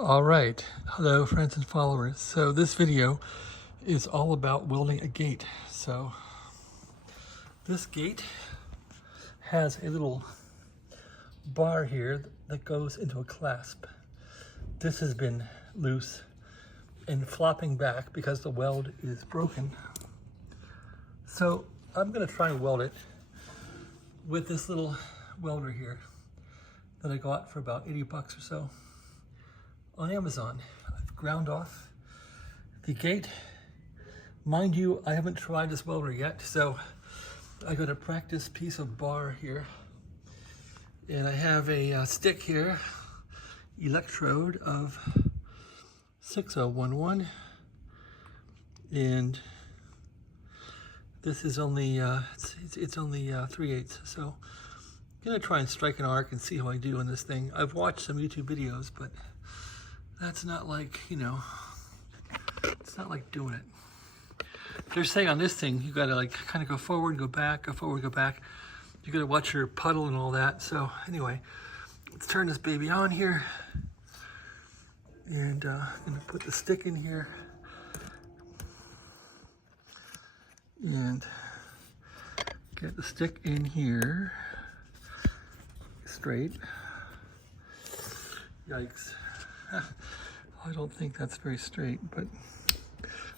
All right, hello friends and followers. So this video is all about welding a gate. So this gate has a little bar here that goes into a clasp. This has been loose and flopping back because the weld is broken. So I'm gonna try and weld it with this little welder here that I got for about 80 bucks or so on Amazon. I've ground off the gate. Mind you, I haven't tried this welder yet, so I got a practice piece of bar here. And I have a stick here, electrode of 6011. And this is only, it's only 3/8. So I'm gonna try and strike an arc and see how I do on this thing. I've watched some YouTube videos, but that's not like, you know, it's not like doing it. They're saying on this thing, you gotta like kind of go forward, go back, go forward, go back. You gotta watch your puddle and all that. So anyway, let's turn this baby on here. And I'm gonna put the stick in here. And get the stick in here straight. Yikes. I don't think that's very straight, but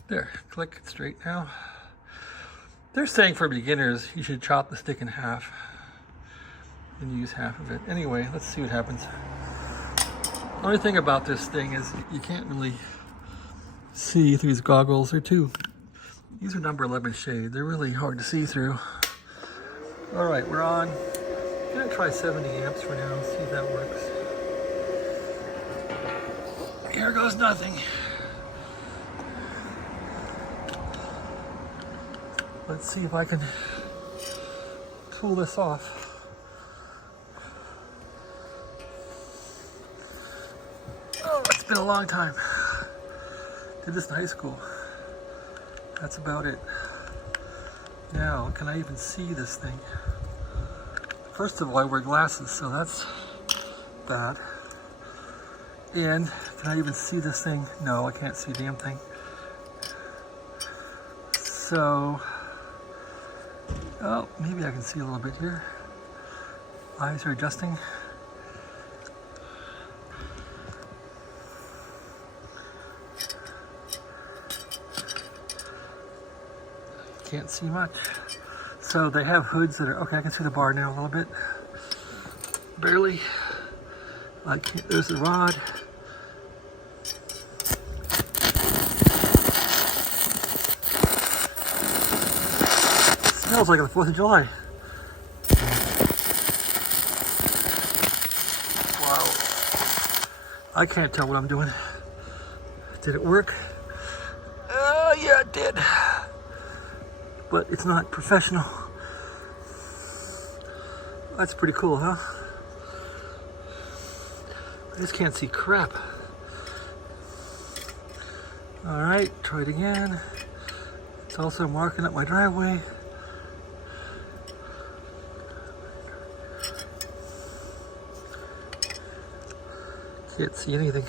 there, click it straight now. They're saying for beginners, you should chop the stick in half and use half of it. Anyway, let's see what happens. The only thing about this thing is you can't really see through these goggles. These are number 11 shade. They're really hard to see through. All right, we're on. I'm gonna try 70 amps for now, see if that works. Here goes nothing. Let's see if I can cool this off. Oh, it's been a long time. Did this in high school. That's about it. Now, can I even see this thing? First of all, I wear glasses, so that's bad. And can I even see this thing? No, I can't see a damn thing. So, oh, maybe I can see a little bit here. Eyes are adjusting. Can't see much. So they have hoods that are, okay, I can see the bar now a little bit. Barely. I can't, there's the rod. Smells like the 4th of July. Wow. I can't tell what I'm doing. Did it work? Yeah, it did. But it's not professional. That's pretty cool, huh? I just can't see crap. All right, try it again. It's also marking up my driveway. Can't see anything.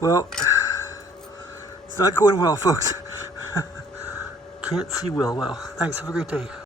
Well, it's not going well, folks. Can't see well. Thanks. Have a great day.